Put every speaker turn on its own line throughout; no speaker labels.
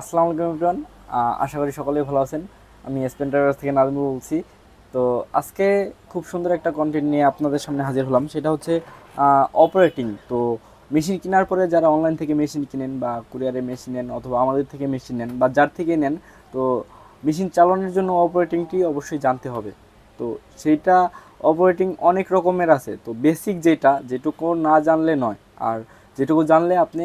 আসসালামু আলাইকুম এভরিওয়ান আশা করি সকলেই ভালো আছেন। আমি স্পেন্টার থেকে নাজমুল বলছি। তো আজকে খুব সুন্দর একটা কন্টেন্ট নিয়ে আপনাদের সামনে হাজির হলাম। সেটা হচ্ছে অপারেটিং তো মেশিন কেনার পরে যারা অনলাইন থেকে মেশিন কিনেন বা কুরিয়ারে মেশিন নেন অথবা আমাদের থেকে মেশিন নেন বা যার থেকে নেন, তো মেশিন চালানোর জন্য অপারেটিংটি অবশ্যই জানতে হবে। তো সেইটা অপারেটিং অনেক রকমের আছে। তো বেসিক যেটা, যেটুকু না জানলে নয়। আর যেটুকু জানলে আপনি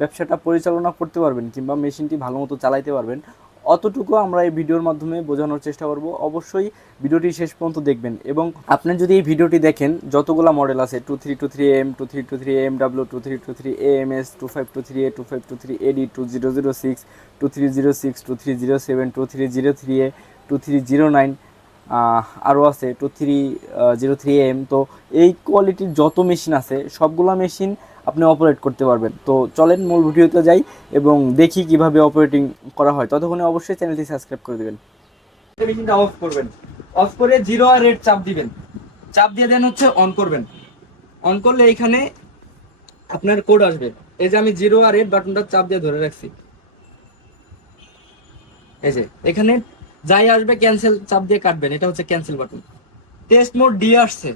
ব্যবসাটা পরিচালনা করতে পারবেন কিংবা মেশিনটি ভালো মতো চালাইতে পারবেন অতটুকু আমরা এই ভিডিওর মাধ্যমে বোঝানোর চেষ্টা করব অবশ্যই ভিডিওটি শেষ পর্যন্ত দেখবেন এবং আপনি যদি এই ভিডিওটি দেখেন যতগুলো মডেল আছে two three two three M two three two three M W two three two three A M S two five two three A two five two three AD two zero zero six two three zero six two three zero seven two three zero three A two three zero nine আরও আছে two three zero three M তো এই কোয়ালিটির যত machine আছে সবগুলো machine আপনি operate করতে পারবেন। তো চলেন মূল ভিডিওতে যাই এবং দেখি কীভাবে অপারেটিং করা হয়। ততক্ষণে অবশ্যই চ্যানেলটি সাবস্ক্রাইব করে দেবেন। অফ করবেন। অফ করে জিরো আর রেড চাপ দিবেন। চাপ দিয়ে দেন হচ্ছে অন করবেন। অন করলে এইখানে আপনার কোড আসবে। এই যে আমি জিরো আর রেড বাটনটা চাপ দিয়ে ধরে রাখছি। এই যে, এখানে যাই আসবে ক্যান্সেল চাপ দিয়ে কাটবেন। এটা হচ্ছে cancel button test mode D আসছে।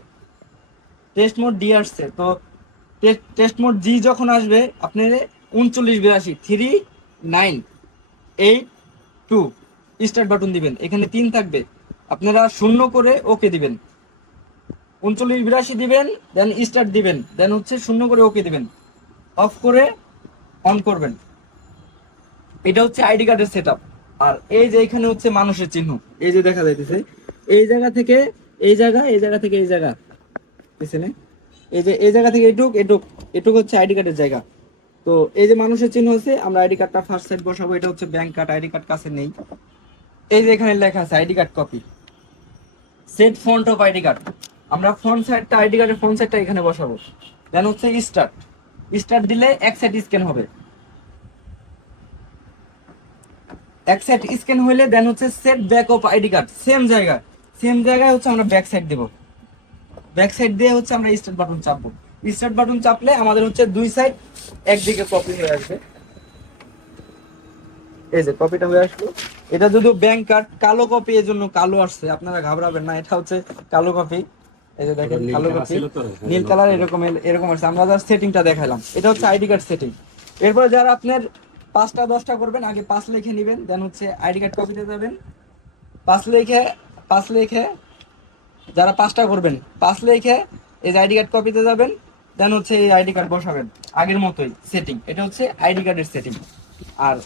টেস্ট মোড ডি আসছে। তো টেস্ট মোড জি যখন আসবে, আপনি উনচল্লিশ, বিরাশি three nine eight two start button দিবেন। এখানে তিন থাকবে। আপনারা শূন্য করে ওকে দিবেন। উনচল্লিশ, বিরাশি দিবেন দেন স্টার্ট দিবেন। দেন হচ্ছে শূন্য করে ওকে দিবেন। অফ করে অন করবেন। এটা হচ্ছে আইডি কার্ডের সেট আর এই যে এখানে হচ্ছে মানুষের চিহ্ন। এই যে দেখা যাইতেছে, এই জায়গা থেকে এই জায়গা এই জায়গা থেকে এই জায়গা। পেছনে এই যে, এই জায়গা থেকে এটুক এটুক এটুক হচ্ছে আইডি কার্ডের জায়গা। তো এই যে মানুষের চিহ্ন আছে আমরা আইডি কার্ডটা ফার্স্ট সাইড বসাবো, এটা হচ্ছে ব্যাংক কার্ড আইডি কার্ড কাছে নেই। এই যে এখানে লেখা আছে ID card copy set front of ID card. আমরা ফ্রন্ট সাইডটা আইডি কার্ডের ফ্রন্ট সাইডটা এখানে বসাবো। দেন হচ্ছে স্টার্ট স্টার্ট দিলে এক সাইড স্ক্যান হবে। এক সাইড স্ক্যান হইলে দেন হচ্ছে set back of ID card. Same জায়গা। সেম জায়গায় হচ্ছে আমরা ব্যাক সাইড দেব। ব্যাক সাইড দিয়ে হচ্ছে আমরা স্টার্ট বাটন চাপবো। স্টার্ট বাটন চাপলে আমাদের হচ্ছে দুই সাইড একদিকে কপি হয়ে আসবে। এই যে কপিটা হয়ে আসলো। এটা যদি ব্যাংক কার্ড কালো কপি এর জন্য কালো আসছে আপনারা ঘাবড়াবেন না এটা হচ্ছে কালো কপি। এই যে দেখেন কালো কপি। নীল কালার এরকম এরকম আসছে। আমরা জাস্ট সেটিংটা দেখাইলাম এটা হচ্ছে আইডি কার্ড সেটিং এরপরে যারা আপনার পাঁচটা দশটা করবেন আগে পাঁচ লিখে নেবেন দেন হচ্ছে আইডি কার্ড কপিতে যাবেন। পাঁচ লিখে পাঁচ লিখে যারা পাঁচটা করবেন, পাঁচ লিখে এই যে আইডি কার্ড কপিতে যাবেন দেন হচ্ছে এই আইডি কার্ড বসাবেন, আগের মতোই সেটিং এটা হচ্ছে আইডি কার্ডের সেটিং আর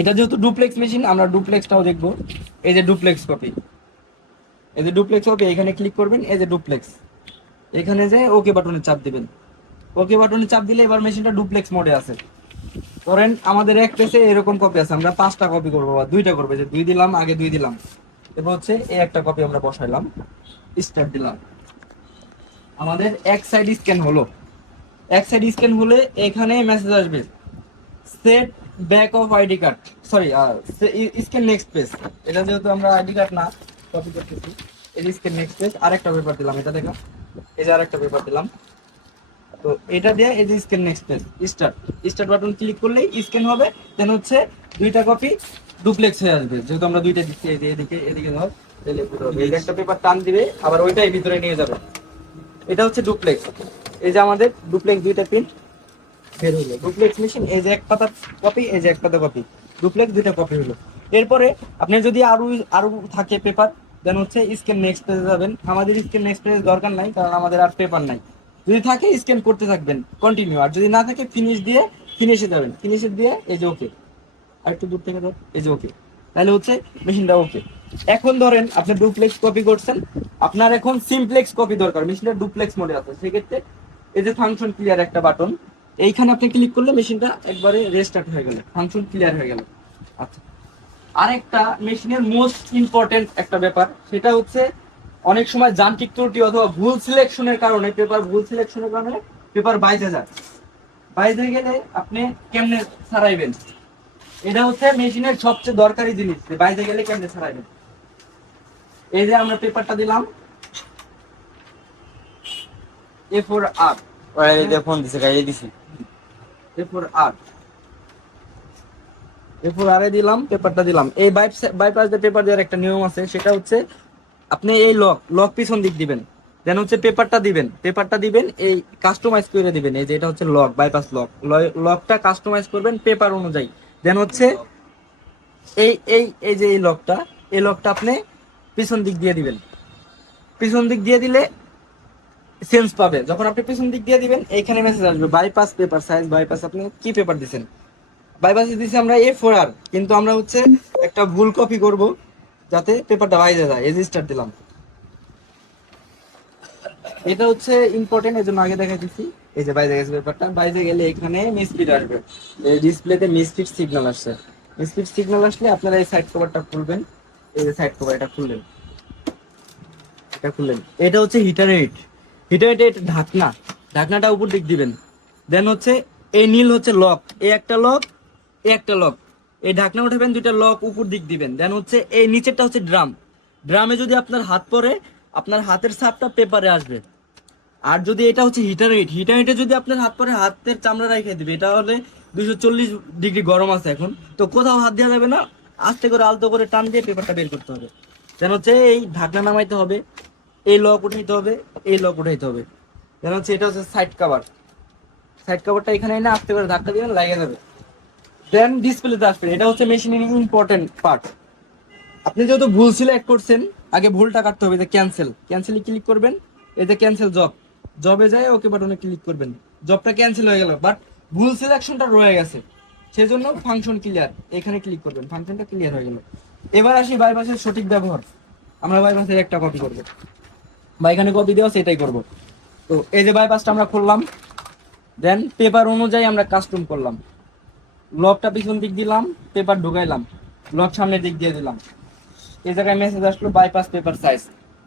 এটা যেহেতু ডুপ্লেক্স মেশিন আমরা ডুপ্লেক্সটাও দেখব। এই যে ডুপ্লেক্স কপি এই যে ডুপ্লেক্স কপি এখানে ক্লিক করবেন, এই যে ডুপ্লেক্স এখানে যে ওকে বাটনে চাপ দিবেন। ওকে বাটনে চাপ দিলে এবার মেশিনটা ডুপ্লেক্স মোডে আছে। ধরেন আমাদের এক পেসে এরকম কপি আছে, আমরা পাঁচটা কপি করব বা দুইটা করব যে দুই দিলাম, আগে দুই দিলাম। এরপর হচ্ছে এই একটা কপি আমরা বসাইলাম। স্টার্ট দিলাম। আমাদের এক সাইড স্ক্যান হলো। এক সাইড স্ক্যান হলে এখানে মেসেজ আসবে। Set back of ID card sorry scan next page এটা যেহেতু আমরা আইডি কার্ড না কপি করতেছি, এই স্ক্যান নেক্সট পেজ আরেকটা পেপার দিলাম। এটা দেখো, এই যে আরেকটা পেপার দিলাম। তো এটা দিয়ে এই যে scan next page start start button click করলেই স্ক্যান হবে দেন হচ্ছে দুইটা কপি ডুপ্লেক্স হয়ে আসবে। যেহেতু আমরা দুইটা দিচ্ছি এই যে এদিকে এদিকে ধর তাহলে এই যে একটা পেপার টান দিবে আবার ওইটাই ভিতরে নিয়ে যাবে। এটা হচ্ছে ডুপ্লেক্স এই যে আমাদের ডুপ্লেক্স দুইটা প্রিন্ট বের হলো ডুপ্লেক্স মেশিন এই যে এক পাতা কপি এই যে এক পাতা কপি ডুপ্লেক্স দুইটা কপি হলো এরপরে আপনি যদি আরও আরও থাকে পেপার দেন হচ্ছে স্ক্যান নেক্সট পেজে যাবেন। আমাদের স্ক্যান নেক্সট পেজ দরকার নাই কারণ আমাদের আর পেপার নাই। যদি থাকে স্ক্যান করতে থাকবেন কন্টিনিউ আর যদি না থাকে ফিনিশ দিয়ে ফিনিশে যাবেন। ফিনিশে দিয়ে এই যে ওকে আর একটু দূর থেকে ধর, এই যে ওকে তাহলে হচ্ছে মেশিনটা ওকে এখন ধরেন আপনি ডুপ্লেক্স কপি করছেন, আপনার এখন সিমপ্লেক্স কপি দরকার, মেশিনটা ডুপ্লেক্স মোডে আছে। সেক্ষেত্রে এই যে ফাংশন ক্লিয়ার একটা বাটন এইখানে আপনি ক্লিক করলে মেশিনটা একবারে রেস্টার্ট হয়ে গেল ফাংশন ক্লিয়ার হয়ে গেল। আচ্ছা। আরেকটা মেশিনের মোস্ট ইম্পর্টেন্ট একটা ব্যাপার, সেটা হচ্ছে অনেক সময় যান্ত্রিক ত্রুটি অথবা ভুল সিলেকশনের কারণে পেপার ভুল সিলেকশনের কারণে পেপার বাইজে যায় বাইজে গেলে আপনি কেমনে ছাড়াইবেন এটা হচ্ছে মেশিনের সবচেয়ে দরকারি জিনিস বাইরে গেলে কেমনে ছাড়াইবেন এই যে আমরা পেপারটা দিলাম। এ ফোর আর
ফোন দিছে গাইয়ে দিছি।
এ ফোর আর এরপর আরে দিলাম পেপারটা দিলাম। এই বাইপাস দিয়ে পেপার দেওয়ার একটা নিয়ম আছে সেটা হচ্ছে আপনি এই লক লক পিছন দিক দিবেন। দেন হচ্ছে পেপারটা দিবেন। পেপারটা দিবেন এই কাস্টমাইজ করে দিবেন। এই যে এটা হচ্ছে লক বাইপাস লক লকটা কাস্টমাইজ করবেন পেপার অনুযায়ী। দেন হচ্ছে এই এই এই যে এই লকটা এই লকটা আপনি পিছন দিক দিয়ে দিবেন। পিছন দিক দিয়ে দিলে সেন্স পাবে। যখন আপনি পিছন দিক দিয়ে দিবেন, এইখানে মেসেজ আসবে বাইপাস পেপার সাইজ বাইপাস আপনি কি পেপার দিছেন? বাইপাসে দিছি আমরা এ ফোর আর কিন্তু আমরা হচ্ছে একটা ভুল কপি করব, যাতে পেপারটা বাইরে যায় রেজিস্টার দিলাম। এটা হচ্ছে ইম্পর্টেন্ট এর জন্য আগে দেখা এই যে বাইরে গেছে পেপারটা বাইরে গেলে এখানে মিসফিট আসবে। এই ডিসপ্লেতে মিসফিট সিগন্যাল আসছে। মিসফিট সিগন্যাল আসলে আপনারা এই সাইড কভারটা খুলবেন। এই যে সাইড কভার এটা খুললেন। এটা খুললেন। এটা হচ্ছে হিটার হিট হিটার হিট ঢাকনা। ঢাকনাটা উপর দিক দিবেন। দেন হচ্ছে, এই নীল হচ্ছে লক এই একটা লক এই একটা লক এই ঢাকনা উঠাবেন, দুইটা লক উপর দিক দিবেন। দেন হচ্ছে, এই নিচেরটা হচ্ছে ড্রাম ড্রামে যদি আপনার হাত পড়ে, আপনার হাতের সাপটা পেপারে আসবে। আর যদি এটা হচ্ছে হিটার হিট হিটার হিটে যদি আপনার হাত পরে হাতের চামড়া রেখে দেবে, এটা হলে দুশো চল্লিশ ডিগ্রি গরম আছে এখন। তো কোথাও হাত দেওয়া যাবে না, আস্তে করে আলতো করে টান দিয়ে পেপারটা বের করতে হবে। যেন হচ্ছে এই ঢাকনা নামাইতে হবে, এই লক উঠাইতে হবে, এই লক উঠাইতে হবে। যেন হচ্ছে এটা হচ্ছে সাইড কভার সাইড কাভারটা এখানে এনে আস্তে করে ধাক্কা দিবেন, লাগিয়ে যাবে। দেন ডিসপ্লেতে আসবে এটা হচ্ছে মেশিনের ইম্পর্টেন্ট পার্ট আপনি যেহেতু ভুল সিলেক্ট করছেন, আগে ভুলটা কাটতে হবে যে ক্যান্সেল ক্যান্সেলে ক্লিক করবেন এতে ক্যান্সেল জব জবে যায় ওকে বাটনে ক্লিক করবেন। জবটা ক্যান্সেল হয়ে গেল বাট ভুল সিলেকশনটা রয়ে গেছে। সেজন্য ফাংশন ক্লিয়ার এখানে ক্লিক করবেন ফাংশনটা ক্লিয়ার হয়ে গেল। এবার আসি বাইপাসের সঠিক ব্যবহার। আমরা বাইপাসের একটা কপি করব। বা এখানে কপি দেওয়া সেটাই করব। তো এই যে বাইপাসটা আমরা খুললাম দেন পেপার অনুযায়ী আমরা কাস্টম করলাম। লকটা পিছন দিক দিলাম পেপার ঢুকাইলাম। লক সামনের দিক দিয়ে দিলাম। এই জায়গায় মেসেজ আসলো বাইপাস পেপার সাইজ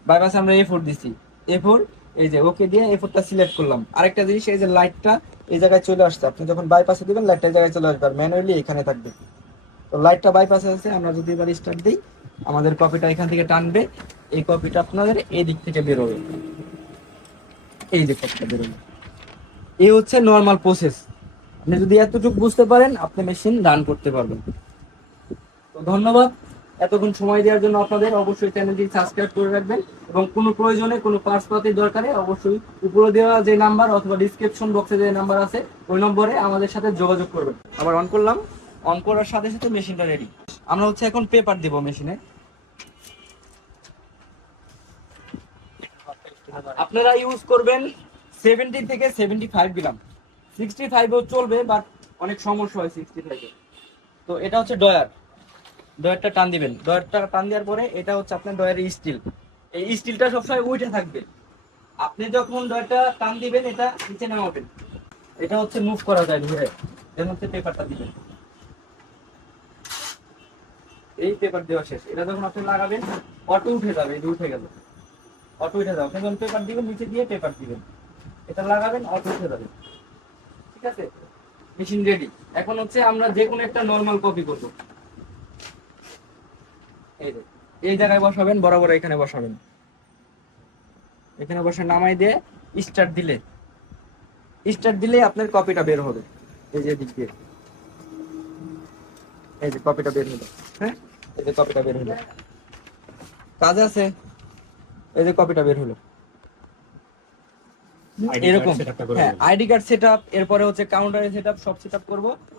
বাইপাস আমরা এ ফোর দিছি। এ ফোর এই যে ওকে দিয়ে এ ফোরটা সিলেক্ট করলাম। আরেকটা জিনিস, এই যে লাইটটা এই জায়গায় চলে আসছে। আপনি যখন বাইপাসে দিবেন, লাইটটা এই জায়গায় চলে আসবে। আর ম্যানুয়ালি এখানে থাকবে। তো লাইটটা বাইপাসে আছে, আমরা যদি এবার স্টার্ট দিই, আমাদের কপিটা এখান থেকে টানবে। এই কপিটা আপনাদের এই দিক থেকে বেরোবে। এই যে কপিটা বেরোবে। এই হচ্ছে নর্মাল প্রসেস আপনি যদি এতটুকু বুঝতে পারেন, আপনি মেশিন রান করতে পারবেন। তো ধন্যবাদ। এতক্ষণ সময় দেওয়ার জন্য আপনাদের অবশ্যই চ্যানেলটি সাবস্ক্রাইব করে রাখবেন এবং কোনো প্রয়োজনে কোনো পার্স পাতির দরকারে অবশ্যই উপরে দেওয়া যে নাম্বার অথবা ডিসক্রিপশন বক্সে যে নাম্বার আছে, ওই নম্বরে আমাদের সাথে যোগাযোগ করবেন। আবার অন করলাম। অন করার সাথে সাথে মেশিনটা রেডি আমরা হচ্ছে এখন পেপার দিব মেশিনে আপনারা ইউজ করবেন সেভেন্টি থেকে সেভেন্টি ফাইভ গ্রাম সিক্সটি ফাইভও চলবে বাট অনেক সমস্যা হয় সিক্সটি ফাইভে তো এটা হচ্ছে ডয়ার ডয়ারটা টান দিবেন। ডয়ারটা টান দেওয়ার পরে এটা হচ্ছে আপনার ডয়ারের স্টিল এই স্টিলটা সবসময় উঠে থাকবে। আপনি যখন ডয়ারটা টান দিবেন, এটা নিচে নামাবেন। এটা হচ্ছে মুভ করা যায় ঘুরে এর মধ্যে পেপারটা দিবেন। এই পেপার দেওয়া শেষ। এটা যখন আপনি লাগাবেন অটো উঠে যাবে যে উঠে গেল। অটো উঠে যাবে। যখন পেপার দিবেন, নিচে দিয়ে পেপার দিবেন। এটা লাগাবেন অটো উঠে যাবে। ঠিক আছে? মেশিন রেডি এখন হচ্ছে আমরা যে কোনো একটা নর্মাল কপি করব। এই জায়গায় বসাবেন বরাবর এখানে বসাবেন। এখানে বসে নামাই দিয়ে স্টার্ট দিলে। স্টার্ট দিলে আপনার কপিটা বের হবে। এই যে দিক দিয়ে। এই যে কপিটা বের হলো। হ্যাঁ? এই যে কপিটা বের হলো। কাজ আছে? এই যে কপিটা বের হলো। এরকম। হ্যাঁ আইডি কার্ড সেট আপ এরপরে হচ্ছে কাউন্টারে সেট আপ সব সেট আপ করব।